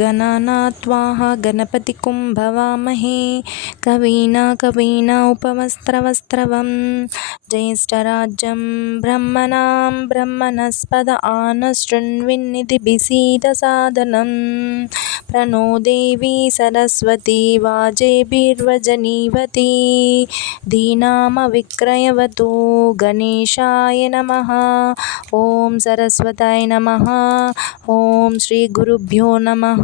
गणानात्वाः गणपतिं भवामहे कवीना उपवस्त्रवस्त्रवं ज्येष्ठराज्यं ब्रह्मणां ब्रह्मणस्पद आनशृण्विन्निधिभिसीदसादनं प्रणो देवी सरस्वती वाजेभिर्वजनीवती धीनामविक्रयवतु गणेशाय नमः। ओं सरस्वताय नमः। ఓం శ్రీ గురుభ్యో నమః.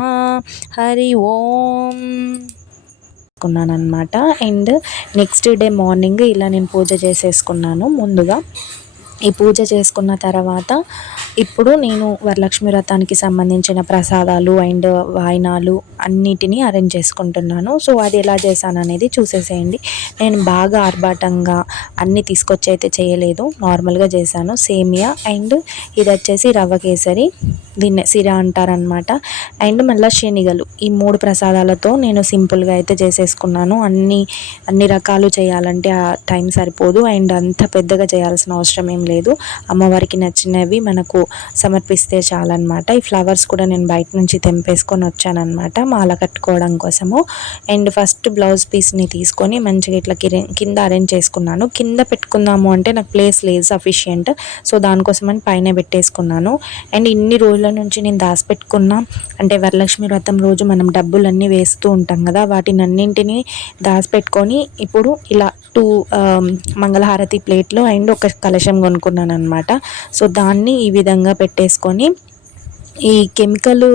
హరి ఓం కున్నానమాట. అండ్ నెక్స్ట్ డే మార్నింగ్ ఇలా నేను పూజ చేసేసుకున్నాను. ముందుగా ఈ పూజ చేసుకున్న తర్వాత ఇప్పుడు నేను వరలక్ష్మి వ్రతానికి సంబంధించిన ప్రసాదాలు అండ్ వాయినాలు అన్నిటినీ అరేంజ్ చేసుకుంటున్నాను. సో అది ఎలా చేశాను అనేది చూసేసేయండి. నేను బాగా ఆర్భాటంగా అన్నీ తీసుకొచ్చి అయితే చేయలేదు, నార్మల్గా చేశాను. సేమియా అండ్ ఇది వచ్చేసి రవ్వ కేసరి, దీన్ని సిరా అంటారనమాట. అండ్ మళ్ళీ శనిగలు, ఈ 3 ప్రసాదాలతో నేను సింపుల్గా అయితే చేసేసుకున్నాను. అన్ని రకాలు చేయాలంటే ఆ టైం సరిపోదు అండ్ అంత పెద్దగా చేయాల్సిన అవసరం ఏం లేదు. అమ్మవారికి నచ్చినవి మనకు సమర్పిస్తే చాలన్నమాట. ఈ ఫ్లవర్స్ కూడా నేను బయట నుంచి తెంపేసుకొని వచ్చానమాట మాల కట్టుకోవడం కోసము. అండ్ ఫస్ట్ బ్లౌజ్ పీస్ని తీసుకొని మంచిగా ఇట్లా కింద అరేంజ్ చేసుకున్నాను. కింద పెట్టుకుందాము అంటే నాకు ప్లేస్ లేదు సఫిషియంట్, సో దానికోసమని పైన పెట్టేసుకున్నాను. అండ్ ఇన్ని రోజుల నుంచి నేను దాచిపెట్టుకున్న, అంటే వరలక్ష్మి వ్రతం రోజు మనం డబ్బులన్నీ వేస్తూ ఉంటాం కదా, వాటిని అన్నింటినీ దాచిపెట్టుకొని ఇప్పుడు ఇలా 2 మంగళహారతి ప్లేట్లు అండ్ ఒక కలశం కొనుక్కున్నాను అనమాట. సో దాన్ని ఈ విధంగా పెట్టేసుకొని, ఈ కెమికల్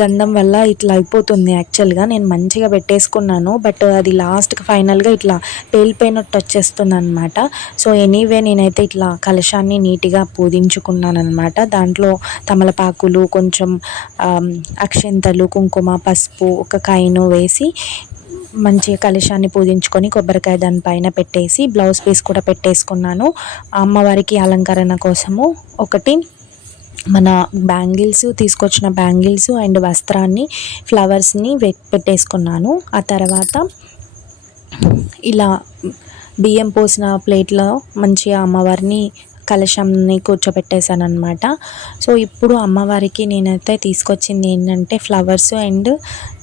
గంధం వల్ల ఇట్లా అయిపోతుంది. యాక్చువల్గా నేను మంచిగా పెట్టేసుకున్నాను, బట్ అది లాస్ట్కి ఫైనల్గా ఇట్లా పేలిపోయినట్టు వచ్చేస్తుంది అనమాట. సో ఎనీవే నేనైతే ఇట్లా కలశాన్ని నీట్గా పూజించుకున్నాను అనమాట. దాంట్లో తమలపాకులు, కొంచెం అక్షంతలు, కుంకుమ, పసుపు, ఒక కాయిను వేసి మంచిగా కలశాన్ని పూజించుకొని కొబ్బరికాయ దానిపైన పెట్టేసి బ్లౌజ్ పీస్ కూడా పెట్టేసుకున్నాను. అమ్మవారికి అలంకరణ కోసము ఒకటి మన బ్యాంగిల్స్, తీసుకొచ్చిన బ్యాంగిల్స్ అండ్ వస్త్రాన్ని, ఫ్లవర్స్ని పెట్టేసుకున్నాను. ఆ తర్వాత ఇలా బియ్యం పోసిన ప్లేట్లో మంచిగా అమ్మవారిని కలశంని కూర్చోబెట్టేశాను అనమాట. సో ఇప్పుడు అమ్మవారికి నేనైతే తీసుకొచ్చింది ఏంటంటే ఫ్లవర్స్ అండ్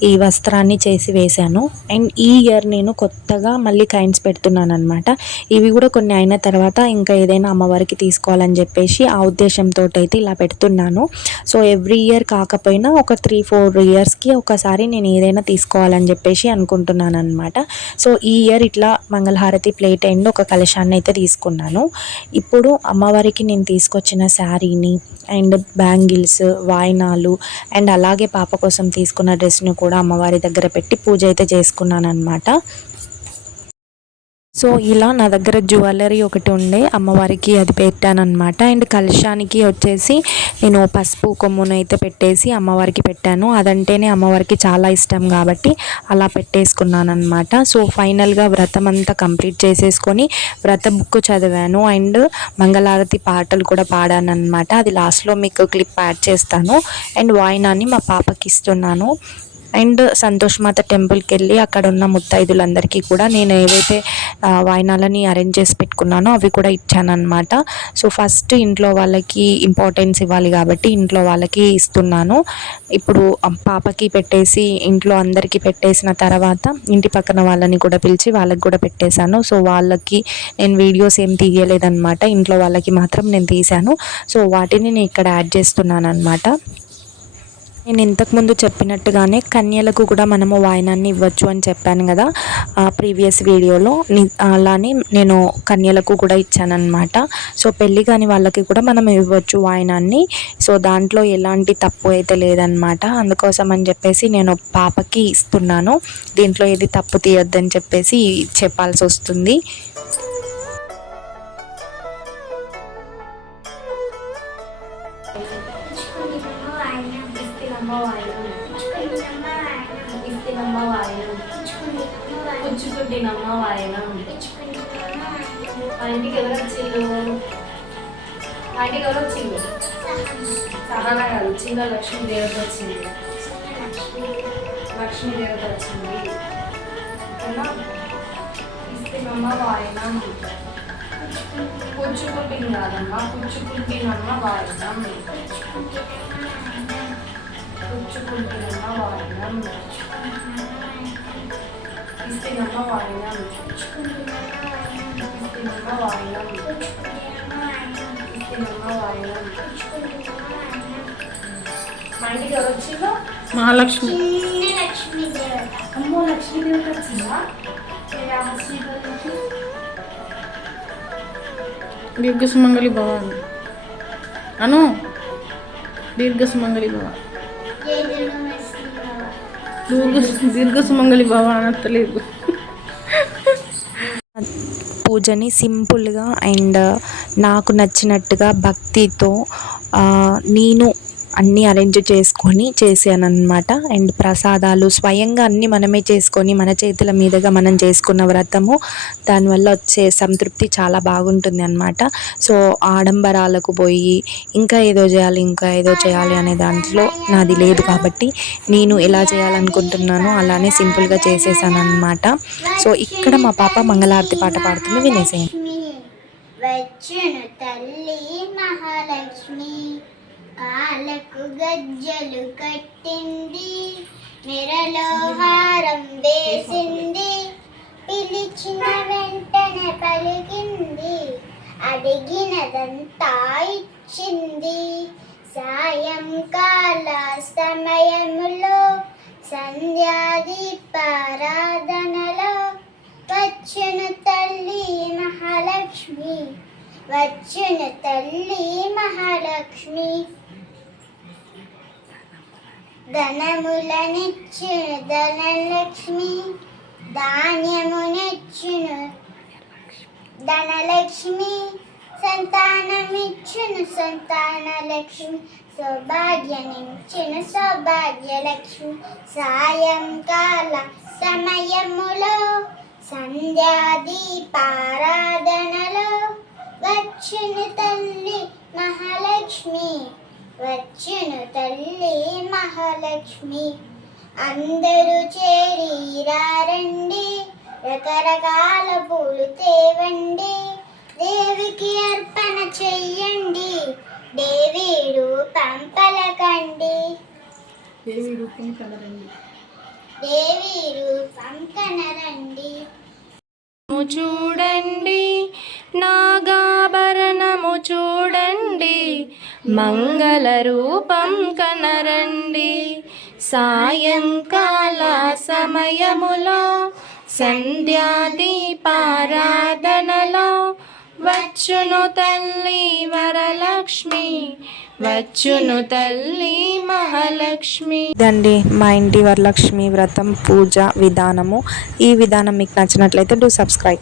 ఈ వస్త్రాన్ని చేసి వేశాను. అండ్ ఈ ఇయర్ నేను కొత్తగా మళ్ళీ కైండ్స్ పెడుతున్నాను అనమాట. ఇవి కూడా కొన్ని అయిన తర్వాత ఇంకా ఏదైనా అమ్మవారికి తీసుకోవాలని చెప్పేసి ఆ ఉద్దేశంతో అయితే ఇలా పెడుతున్నాను. సో ఎవ్రీ ఇయర్ కాకపోయినా ఒక 3-4 ఇయర్స్కి ఒకసారి నేను ఏదైనా తీసుకోవాలని చెప్పేసి అనుకుంటున్నాను అనమాట. సో ఈ ఇయర్ ఇట్లా మంగళహారతి ప్లేట్ అండ్ ఒక కలశాన్ని అయితే తీసుకున్నాను. ఇప్పుడు అమ్మవారికి నేను తీసుకొచ్చిన శారీని అండ్ బ్యాంగిల్స్, వాయినాలు అండ్ అలాగే పాప కోసం తీసుకున్న డ్రెస్ను కూడా అమ్మవారి దగ్గర పెట్టి పూజ అయితే చేసుకున్నాను అనమాట. సో ఇలా నా దగ్గర జ్యువెలరీ ఒకటి ఉండే అమ్మవారికి అది పెట్టానమాట. అండ్ కలశానికి వచ్చేసి నేను పసుపు కొమ్మును అయితే పెట్టేసి అమ్మవారికి పెట్టాను. అదంటేనే అమ్మవారికి చాలా ఇష్టం కాబట్టి అలా పెట్టేసుకున్నాను అనమాట. సో ఫైనల్గా వ్రతం అంతా కంప్లీట్ చేసేసుకొని వ్రత బుక్ చదివాను అండ్ మంగళారతి పాటలు కూడా పాడాను అనమాట. అది లాస్ట్లో మీకు క్లిప్ యాడ్ చేస్తాను. అండ్ వాయినాన్ని మా పాపకి ఇస్తున్నాను. అండ్ సంతోషమాత టెంపుల్కి వెళ్ళి అక్కడ ఉన్న ముత్తైదులందరికీ కూడా నేను ఏవైతే వాయినాలని అరేంజ్ చేసి పెట్టుకున్నానో అవి కూడా ఇచ్చానమాట. సో ఫస్ట్ ఇంట్లో వాళ్ళకి ఇంపార్టెన్స్ ఇవ్వాలి కాబట్టి ఇంట్లో వాళ్ళకి ఇస్తున్నాను. ఇప్పుడు పాపకి పెట్టేసి ఇంట్లో అందరికీ పెట్టేసిన తర్వాత ఇంటి పక్కన వాళ్ళని కూడా పిలిచి వాళ్ళకి కూడా పెట్టేశాను. సో వాళ్ళకి నేను వీడియోస్ ఏం తీయలేదన్నమాట, ఇంట్లో వాళ్ళకి మాత్రం నేను తీశాను. సో వాటిని నేను ఇక్కడ యాడ్ చేస్తున్నాను అనమాట. నేను ఇంతకుముందు చెప్పినట్టుగానే కన్యలకు కూడా మనము వాయినాన్ని ఇవ్వచ్చు అని చెప్పాను కదా ప్రీవియస్ వీడియోలో. అలానే నేను కన్యలకు కూడా ఇచ్చానమాట. సో పెళ్ళి కాని వాళ్ళకి కూడా మనం ఇవ్వచ్చు వాయినాన్ని. సో దాంట్లో ఎలాంటి తప్పు అయితే లేదనమాట. అందుకోసం అని చెప్పేసి నేను పాపకి ఇస్తున్నాను. దీంట్లో ఏది తప్పు తీయొద్దని చెప్పేసి చెప్పాల్సి వస్తుంది. ఇంటికి ఎవరు వచ్చిండు? సహనా కాదు, చిన్న లక్ష్మీ దేవత వచ్చింది. లక్ష్మీ దేవత వచ్చింది. ఇస్తేనమ్మ వాయినం, పుచ్చుకుంటున్నాదమ్మా, పుచ్చుకుంటున్నమ్మ వాయినం. పుచ్చుకుంటున్న వాయినం ఇస్తినమ్మ వాయినం ఇస్తినమ్మ వాయినం ఇస్తినమ్మ వాయినం. మా ఇంటికి ఎవరు వచ్చిందో? మహాలక్ష్మి. అమ్మో లక్ష్మీదేవి వచ్చిందా? దీర్ఘ సుమంగళి భవ అను. దీర్ఘ సుమంగళి భవ. దీర్ఘ సుమంగళి భవ అనట్లేదు. పూజని సింపుల్గా అండ్ నాకు నచ్చినట్టుగా భక్తితో నేను అన్నీ అరేంజ్ చేసుకొని చేశాను అనమాట. అండ్ ప్రసాదాలు స్వయంగా అన్నీ మనమే చేసుకొని మన చేతుల మీదుగా మనం చేసుకున్న వ్రతము, దానివల్ల వచ్చే సంతృప్తి చాలా బాగుంటుంది అనమాట. సో ఆడంబరాలకు పోయి ఇంకా ఏదో చేయాలి అనే దాంట్లో నాది లేదు కాబట్టి నేను ఎలా చేయాలనుకుంటున్నానో అలానే సింపుల్గా చేసేసాను అనమాట. సో ఇక్కడ మా పాప మంగళారతి పాట పాడుతుంది, వినేసేయండి. వచ్చును తల్లి మహాలక్ష్మి, కాళ్ళకు గజ్జలు కట్టింది, మెరలో హారం వేసింది, పిలిచిన వెంటనే పలికింది, అడిగినదంతా ఇచ్చింది. సాయంకాల సమయములో సంధ్యాదీపారాధనలో వచ్చును తల్లి మహాలక్ష్మి, వచ్చును తల్లి మహాలక్ష్మి. ధనములనిచ్చును ధనలక్ష్మి, ధాన్యమునిచ్చును ధనలక్ష్మి, సంతానమిచ్చును సంతానలక్ష్మి, సౌభాగ్యనిచ్చును సౌభాగ్యలక్ష్మి. సాయంకాల సమయములో సంధ్యాదీపారాధనలో వచ్చును తల్లి మహాలక్ష్మి, వచ్చును తల్లి మహాలక్ష్మి. అందరూ చేరిరారండి, రకరకాల పూలు తేవండి, దేవికి అర్పణ చెయ్యండి, దేవి రూపం పలకండి, దేవి రూపం కలరండి, దేవి రూపం కనరండి. చూడండి నాగాభరణము చూడండి, మంగళ రూపం కనరండి. సాయంకాల సమయములో సంధ్యాదీపారాధనలో వచ్చును తల్లి వరలక్ష్మి, వచ్చును తల్లి మహాలక్ష్మి. ఇదండి మా ఇంటి వరలక్ష్మి వ్రతం పూజ విధానము. ఈ విధానం మీకు నచ్చినట్లయితే డూ సబ్స్క్రైబ్.